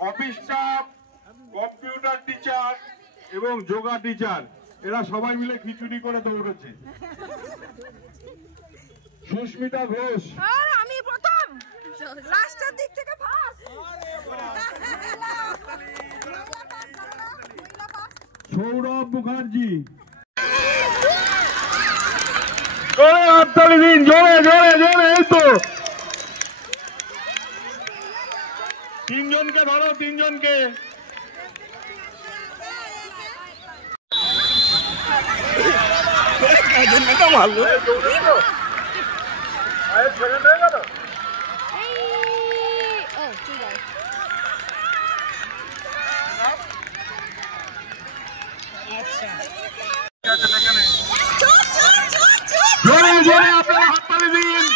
Office staff, computer teacher এবং yoga teacher এরা সবাই মিলে খিচুড়ি করে দৌড়েছে। সুস্মিতা ঘোষ আর আমি প্রথম লাস্টের দিক থেকে ফার্স্ট। সৌরভ মুখার্জি জোরে হাততালি দিন, জোরে জোরে জোরে। এই তো তিনজনকে ধরো, তিনজনকে। ভালো জোরে জোরে আপনারা হাততালি দিন।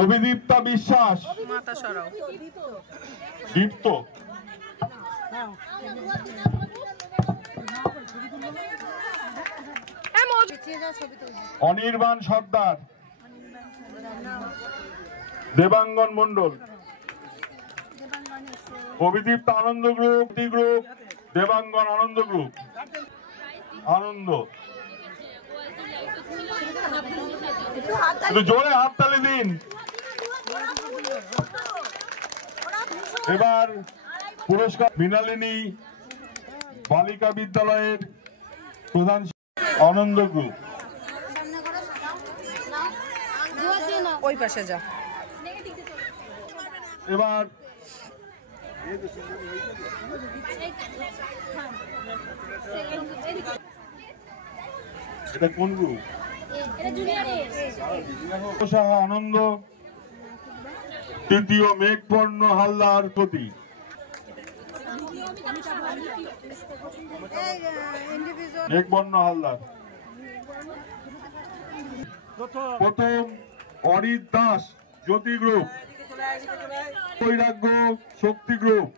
অভিদীপ্তা বিশ্বাস, মাথা সরাও। দীপ্ত অনির্বাণ সর্দার, দেবাঙ্গন মন্ডল, অভিদীপ্ত আনন্দ গ্রুপ, দেবাঙ্গন আনন্দ গ্রুপ, আনন্দ। জোরে হাততালি দিন। এবার পুরস্কার মৃণালিনী বালিকা বিদ্যালয়ের প্রধান আনন্দ গ্রুপ। ওই পাশে যা। এবার এটা কোন গ্রুপ? আনন্দ। তৃতীয় মেঘবর্ণ হালদার প্রতি। মেঘবর্ণ হালদার। প্রথম অরিত দাস জ্যোতি গ্রুপ, বৈরাগ্য শক্তি গ্রুপ।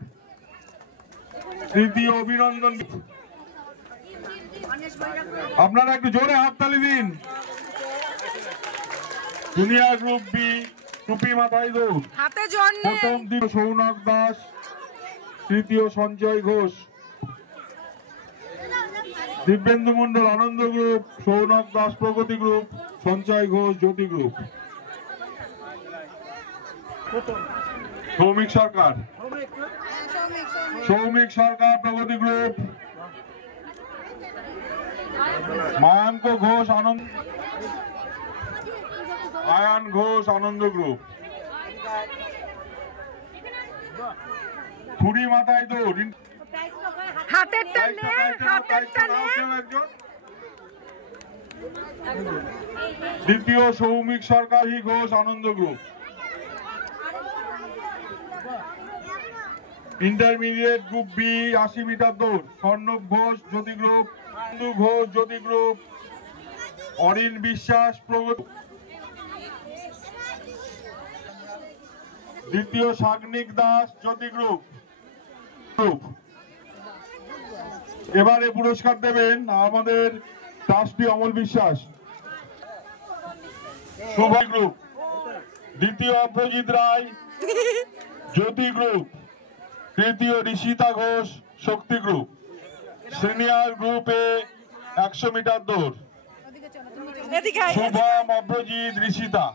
তৃতীয় অভিনন্দন। আপনারা একটু জোরে হাততালি দিন। দুনিয়া গ্রুপ বি, টুপি মাথায় দৌড়। প্রথম সৌনক দাস, তৃতীয় Sanjay Ghosh. Dibyendu Mondal Ananda group, Sounak Das Pragati group, Sanjay Ghosh Jyoti group. Soumik Sarkar Pragati group. Mayank Ghosh Ayan Ghosh Ananda group. খুঁড়ি মাথায় দৌড়। হাতের টানে, হাতের টানে। দ্বিতীয় Soumik Sarkar Ghosh Ananda group. Intermediate group B 80 metre দৌড়। Swarnab Ghosh Jyoti group, Indu Ghosh Jyoti group, Arin Biswas Pragati. দ্বিতীয় সাগ্নিক দাস জ্যোতি গ্রুপ। এবারে পুরস্কার দেবেন আমাদের ট্রাস্টি অমল বিশ্বাস, শুভ গ্রুপ। দ্বিতীয় অভ্রজিৎ রায় জ্যোতি গ্রুপ। তৃতীয় ঋষিতা ঘোষ শক্তি গ্রুপ। সিনিয়র গ্রুপে 100 মিটার দৌড়। শুভম অভ্রজিৎ ঋষিতা।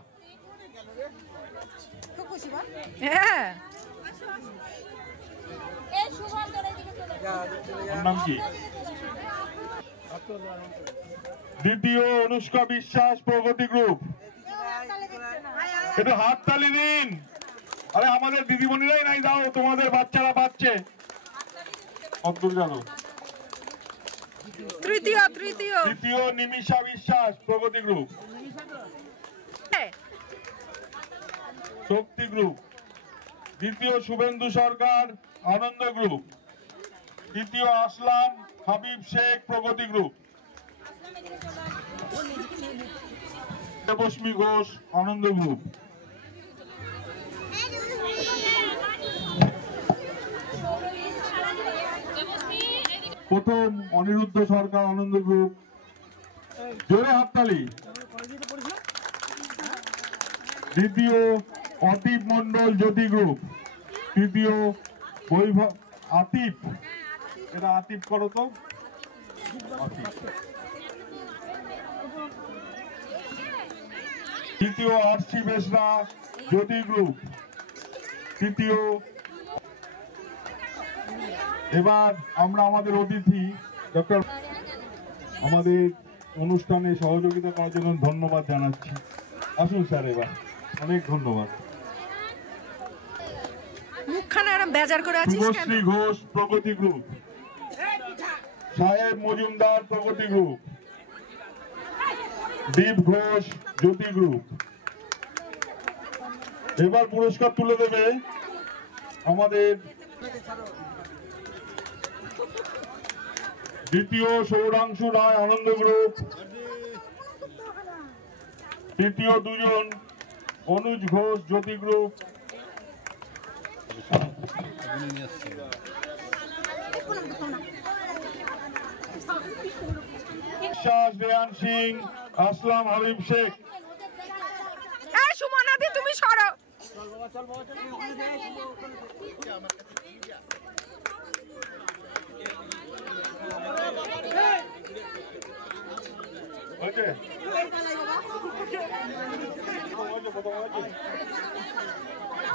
নাম কি? দ্বিতীয় অনুষ্কা বিশ্বাস প্রগতি গ্রুপ। একটু হাততালি দিন। আরে আমাদের দিদিমণিরাই নাই, দাও তোমাদের বাচ্চারা পাচ্ছে। তৃতীয় নিমিষা বিশ্বাস প্রগতি গ্রুপ, শক্তি গ্রুপ। দ্বিতীয় শুভেন্দু সরকার আনন্দ গ্রুপ। তৃতীয় আসলাম হাবিব শেখ প্রগতি গ্রুপ। দেবস্মী ঘোষ আনন্দ গ্রুপ। প্রথম অনিরুদ্ধ সরকার আনন্দ গ্রুপ, জোরে হাততালি। দ্বিতীয় অতীপ মন্ডল জ্যোতি গ্রুপ, তৃতীয় বৈভব আতিফ, এটা আতিফ করো তো, তৃতীয় আরসি বেসরা জ্যোতি গ্রুপ, তৃতীয়। এবার আমরা আমাদের অতিথি ডক্টর আমাদের অনুষ্ঠানে সহযোগিতা করার জন্য ধন্যবাদ জানাচ্ছি। আসুন স্যার, এবার অনেক ধন্যবাদ। শুভশ্রী ঘোষ প্রগতি গ্রুপ, সাহেব মজুমদার প্রগতি গ্রুপ, দীপ ঘোষ জ্যোতি গ্রুপ। এবার পুরস্কার তুলে দেবে আমাদের দ্বিতীয় সৌরাংশু রায় আনন্দ গ্রুপ, তৃতীয় দুজন অনুজ ঘোষ জ্যোতি গ্রুপ, রেয়ান সিং, আসলাম হাবিব শেখ। সুমনাদি তুমি সরো।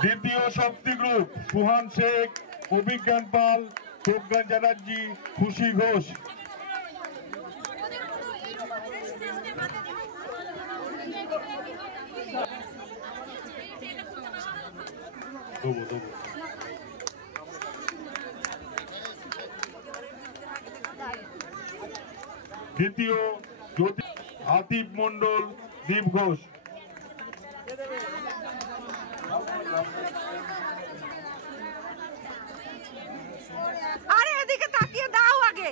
দ্বিতীয় শক্তি গ্রুপ সুহান শেখ, অভিজ্ঞান পাল, প্রজ্ঞান চ্যাটার্জি, খুশি ঘোষ। দ্বিতীয় আতিফ মন্ডল, দীপ ঘোষ। আরে এদিকে তাকিয়ে দাও আগে।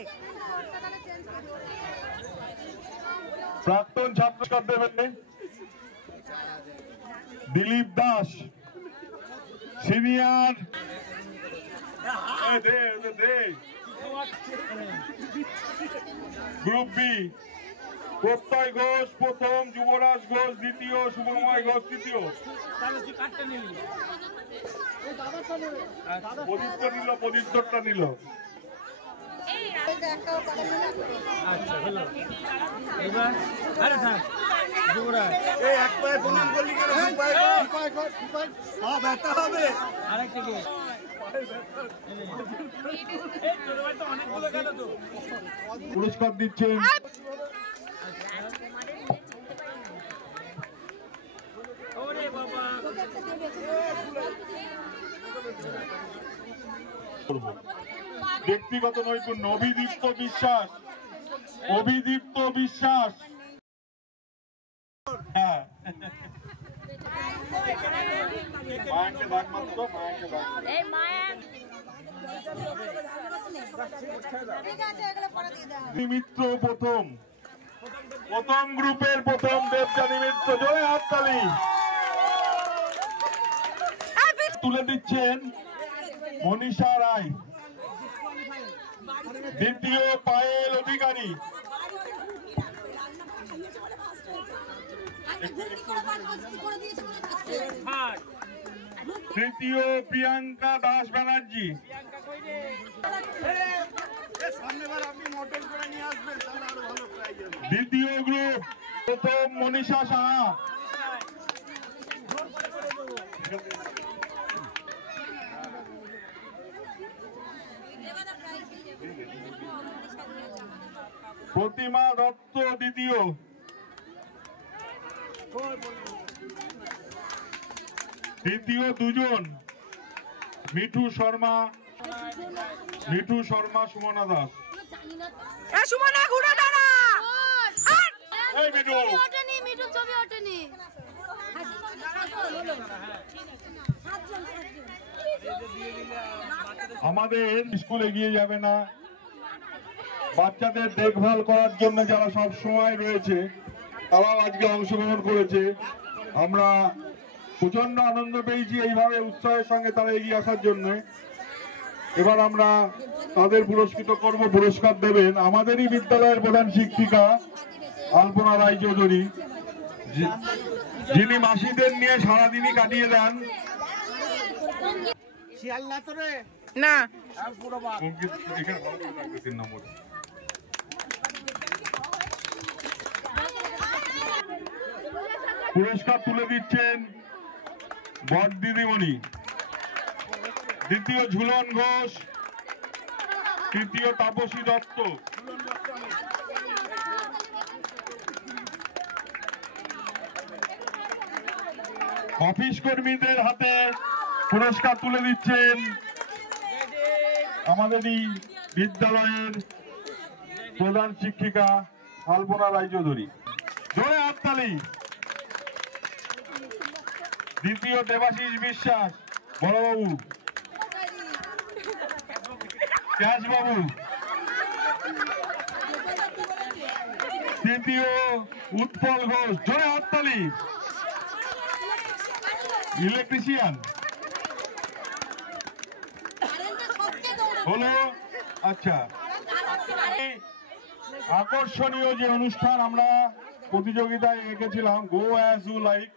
প্রাক্তন ছাত্র দেবেন Dilip Das, senior. Group B Pratyay Ghosh প্রথম, যুবরাজ ঘোষ দ্বিতীয়, শুভময় ঘোষ তৃতীয়। প্রদীপ্তরটা নিল। পুরস্কার দিচ্ছেন ব্যক্তিগত নৈপুণ্য অভিদীপ্ত বিশ্বাস, অভিদীপ্ত বিশ্বাস। হ্যাঁ, মায়াঙ্কে দাগ মাত্র, মায়াঙ্কে দাগ মিত্র প্রথম, প্রথম গ্রুপের প্রথম দেবযানী মিত্র, জয় হাততালি। তুলে দিচ্ছেন মনীষা রায়, দ্বিতীয় পায়েল অধিকারী, তৃতীয় প্রিয়াঙ্কা দাস ব্যানার্জি, দ্বিতীয় গ্রুপ প্রথম মনীষা সাহা, প্রতিমা দত্ত দ্বিতীয়, তৃতীয় দুজন মিঠু শর্মা, মিঠু শর্মা সুমনা দাস। সুমনা ঘুরে দাঁড়া। এই মিঠু মিঠু ছবি ওঠেনি। আমাদের স্কুল এগিয়ে যাবে না, বাচ্চাদের দেখভাল করার জন্য যারা সব সময় রয়েছে তারাও আজকে অংশগ্রহণ করেছে। আমরা প্রচন্ড আনন্দ পেয়েছি এইভাবে উৎসাহের সঙ্গে তারা এগিয়ে আসার জন্য। এবার আমরা তাদের পুরস্কৃত করব। পুরস্কার দেবেন আমাদেরই বিদ্যালয়ের প্রধান শিক্ষিকা আলপনা রায়চৌধুরী, যিনি মাসিদের নিয়ে সারাদিনই কাটিয়ে দেন। না পুরস্কার তুলে দিচ্ছেন বড় দিদিমণি, দ্বিতীয় ঝুলন ঘোষ, তৃতীয় তাপসী দত্ত। অফিস কর্মীদের হাতে পুরস্কার তুলে দিচ্ছেন আমাদেরই বিদ্যালয়ের প্রধান শিক্ষিকা আলপনা রায়চৌধুরী। জোরে হাততালি। দ্বিতীয় দেবাশিস বিশ্বাস বড়বাবু, বাবু। তৃতীয় উৎপল ঘোষ, জোরে হাততালি। ইলেকট্রিশিয়ান হলো। আচ্ছা, আকর্ষণীয় যে অনুষ্ঠান আমরা প্রতিযোগিতায় রেখেছিলাম, go as you like,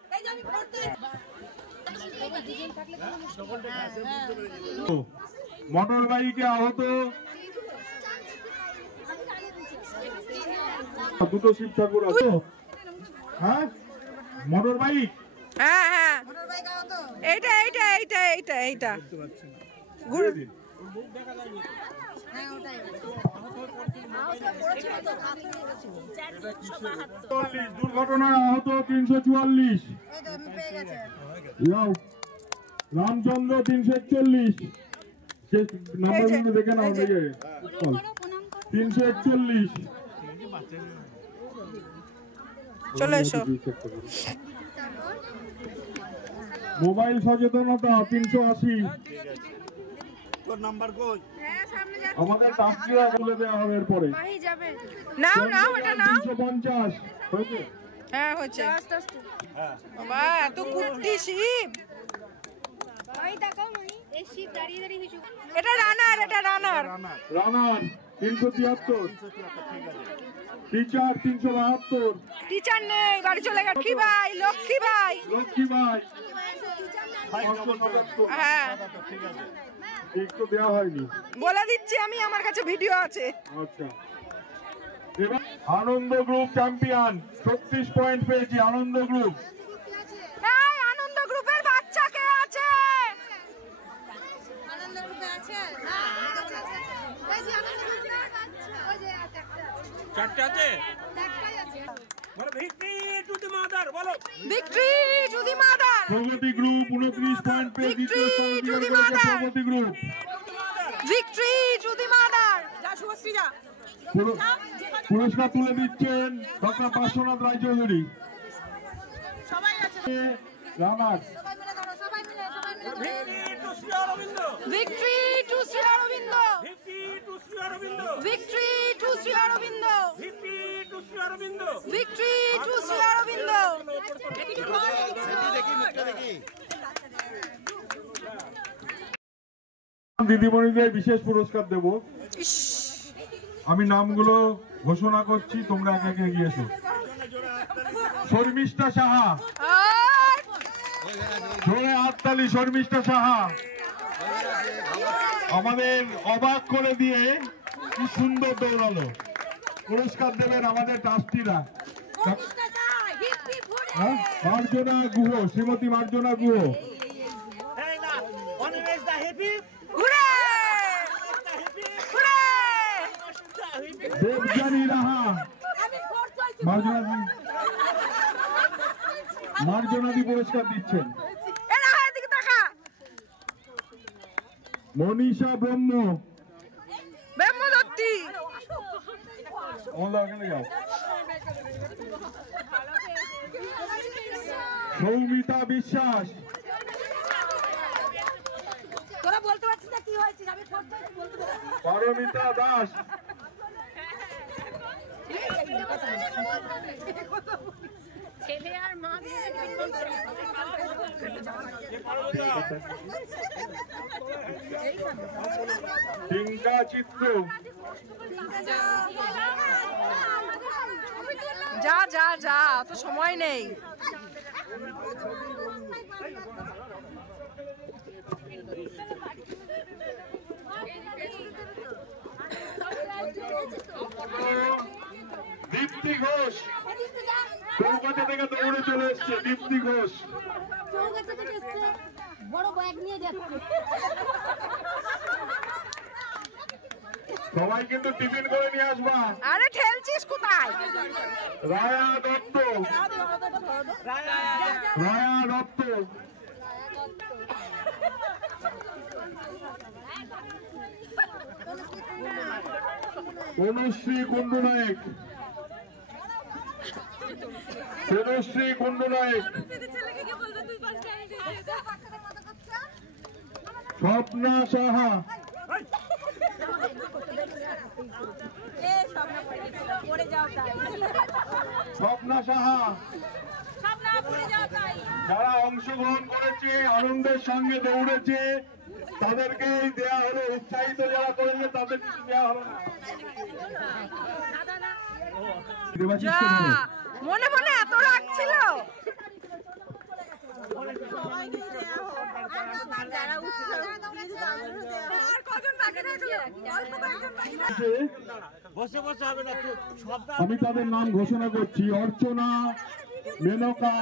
motor বাইকে আহত দুটো শিব ঠাকুর আছে। হ্যাঁ, মোটর বাইক, হ্যাঁ হ্যাঁ এইটা এইটা এইটা এইটা এইটা ঘুরে দিন। দুর্ঘটনায় আহত 344, রামচন্দ্র 341, নাম্বার দেখে নাও, 341। চলে এসো। মোবাইল সচেতনতা 380। আমাদের টাস্কিরা তুলে দেওয়া হবে এরপরে। নাও নাও এটা নাও। 350 হয়েছে? হ্যাঁ হয়েছে। বাবা এত কুর্তি শিব। এটা রানার, এটা রানার। রানার 373, টিচার 372। টিচার নেই, বাড়ি চলে গেছে। লক্ষ্মী ভাই, লক্ষ্মী ভাই, লক্ষ্মী ভাই। হ্যাঁ ঠিক তো দেওয়া হয়নি, বলে দিচ্ছি আমি, আমার কাছে ভিডিও আছে। আচ্ছা, এবার আনন্দ গ্রুপ চ্যাম্পিয়ন 36 পয়েন্ট পেয়েছি। আনন্দ গ্রুপ, এই আনন্দ গ্রুপের বাচ্চা কে আছে? আনন্দ গ্রুপে আছে? এই যে আনন্দ গ্রুপের বাচ্চা, ওই যে চারটে আছে, একটাই আছে। বলো ভিক্টরি টু দি মাদার, বলো victory to the mother. Pragati group 29 point পেয়ে দ্বিতীয় স্থান অধিকার করেছে প্রগতি group. Victory to the mother. যা শুভশ্রী যা। পুরস্কার তুলে দিচ্ছেন ডক্টর পার্শ্বনাথ রায়চৌধুরী। সবাই আছে। Runner, victory to Shri Aurobindo, victory to Shri Aurobindo, victory to Shri Aurobindo. দিদিমণিদের বিশেষ পুরস্কার দেব। আমি নামগুলো ঘোষণা করছি, তোমরা একে একে এগিয়ে এসো। শর্মিষ্ঠা সাহা, জোরে হাততালি। শর্মিষ্ঠা সাহা আমাদের অবাক করে দিয়ে কি সুন্দর দৌড়ালো। পুরস্কার দেবেন আমাদের ট্রাস্টিরা। মার্জনা গুহ, শ্রীমতী মার্জনা গুহ। দেবজানী রাহা, মার্জনাদি পুরস্কার দিচ্ছেন। মনীষা ব্রহ্ম, ব্রহ্মদত্তি, সৌমিতা বিশ্বাস, তোরা বলতে পারছিস না কি হয়েছে, আমি বলতে পারছি। পারমিতা দাস, ছেলে আর মা টিঙ্কা চিত্র যা যা যা, অত সময় নেই। দীপ্তি ঘোষ কলকাতা থেকে দৌড়ে চলে এসছে। দীপ্তি ঘোষ বড় ব্যাগ নিয়ে যাচ্ছে। সবাই কিন্তু টিফিন করে নিয়ে আসবা। আরে ঠেলছিস কোথায়? রায়া দত্ত, রায়া দত্ত, অনুশ্রী কুন্ডু নায়ক, অনুশ্রী কুন্ডু নায়ক, স্বপ্না সাহা, স্বপ্না সাহা, যারা অংশগ্রহণ করেছে আনন্দের সঙ্গে দৌড়েছে তাদেরকেই দেয়া হলো। উৎসাহিত যারা করেছে তাদের কিছু দেওয়া হলো না। যা, মনে মনে এত রাগ ছিল। আমি তাদের নাম ঘোষণা করছি। অর্চনা, মেনকা,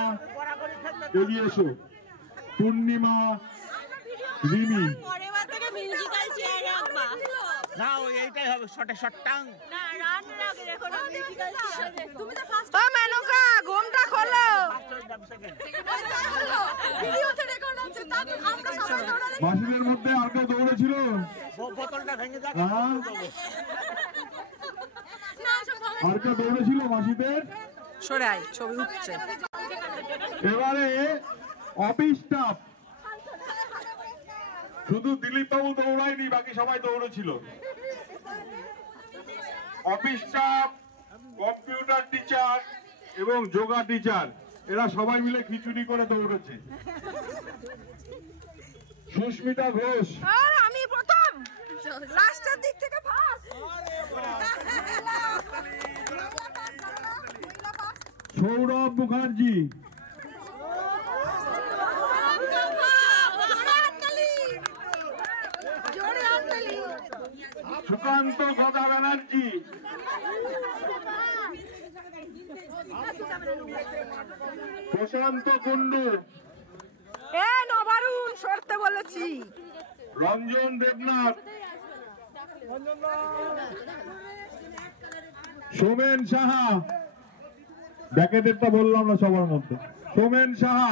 এগিয়ে এসো। পূর্ণিমা, রিমি, এইটাই হবে শটে শট টাং। ও মেনকা, ঘুমটা খোলো। মাসিদের মধ্যে আর কেউ দৌড়েছিল? বোতলটা ভেঙে যাক। হ্যাঁ, আর কেউ দৌড়েছিল মাসিদের? সরাই, ছবি উঠছে। এবারে অফিস স্টাফ, শুধু দিলীপ বাবু দৌড়ায়নি, বাকি সবাই দৌড়েছিল। অফিস স্টাফ, কম্পিউটার টিচার এবং যোগা টিচার, এরা সবাই মিলে খিচুড়ি করে দৌড়েছে। সুস্মিতা ঘোষ, আর আমি প্রথম, লাস্টের দিক থেকে ফার্স্ট। সৌরভ মুখার্জি, সুকান্ত গদা ব্যানার্জি, প্রশান্ত কুন্ডু, এ নবারুণ সরতে বলেছি। রঞ্জন দেবনাথ, সোমেন সাহা, ব্যাকেটেরটা বললাম না সবার মধ্যে। সোমেন সাহা,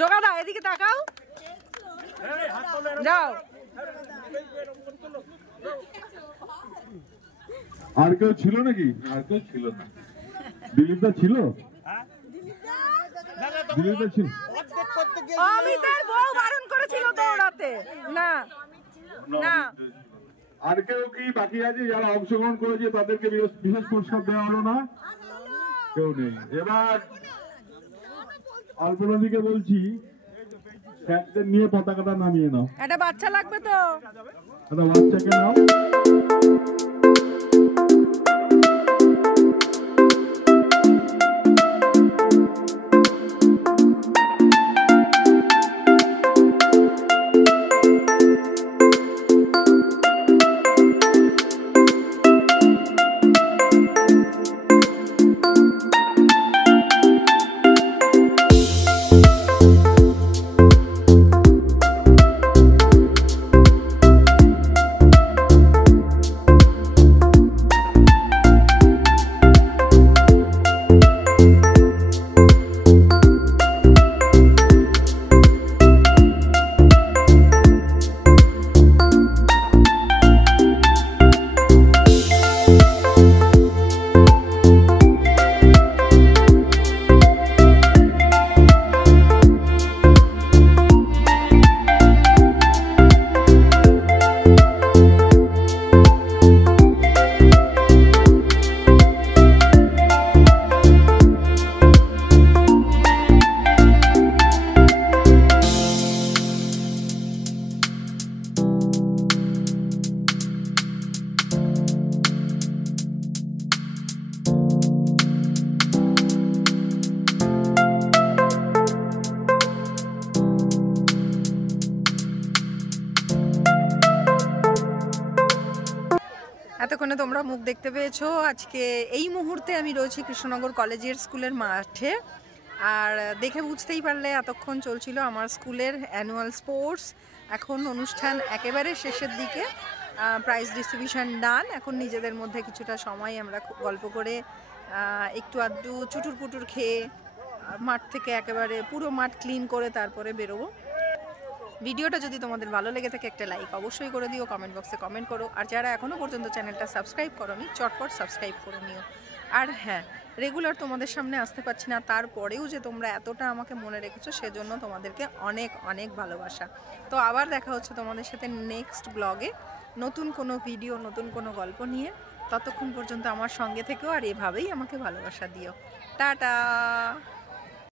যোগাদা এদিকে তাকাও, যাও। আর কেউ ছিল নাকি? আর কেউ ছিল না। দিলীপদা ছিল? দিলীপদা ছিল? অমিতের বউ বারণ করেছিল দৌড়াতে। না না, আর কেউ কি বাকি আছে যারা অংশগ্রহণ করেছে তাদেরকে বিশেষ পুরস্কার দেওয়া হলো না? কেউ নেই। এবার অল্পনদীকে বলছি স্যারদের নিয়ে পতাকাটা নামিয়ে নাও। একটা বাচ্চা লাগবে তো, একটা বাচ্চাকে নাও। এতক্ষণে তোমরা মুখ দেখতে পেয়েছো। আজকে এই মুহূর্তে আমি রয়েছি কৃষ্ণনগর কলেজের স্কুলের মাঠে। আর দেখে বুঝতেই পারলে এতক্ষণ চলছিল আমার স্কুলের অ্যানুয়াল স্পোর্টস। এখন অনুষ্ঠান একেবারে শেষের দিকে, প্রাইজ ডিস্ট্রিবিউশন ডান। এখন নিজেদের মধ্যে কিছুটা সময় আমরা গল্প করে একটু আধটু চুটুর পুটুর খেয়ে মাঠ থেকে একেবারে পুরো মাঠ ক্লিন করে তারপরে বেরোবো। ভিডিওটা যদি তোমাদের ভালো লেগে থাকে একটা লাইক অবশ্যই করে দিও, কমেন্ট বক্সে কমেন্ট করো। আর যারা এখনও পর্যন্ত চ্যানেলটা সাবস্ক্রাইব করোনি চটপট সাবস্ক্রাইব করে নিও। আর হ্যাঁ, রেগুলার তোমাদের সামনে আসতে পারছি না, তারপরেও যে তোমরা এতটা আমাকে মনে রেখেছো সেজন্য তোমাদেরকে অনেক অনেক ভালোবাসা। তো আবার দেখা হচ্ছে তোমাদের সাথে নেক্সট ব্লগে, নতুন কোনো ভিডিও, নতুন কোনো গল্প নিয়ে। ততক্ষণ পর্যন্ত আমার সঙ্গে থেকেও আর এভাবেই আমাকে ভালোবাসা দিও। টাটা।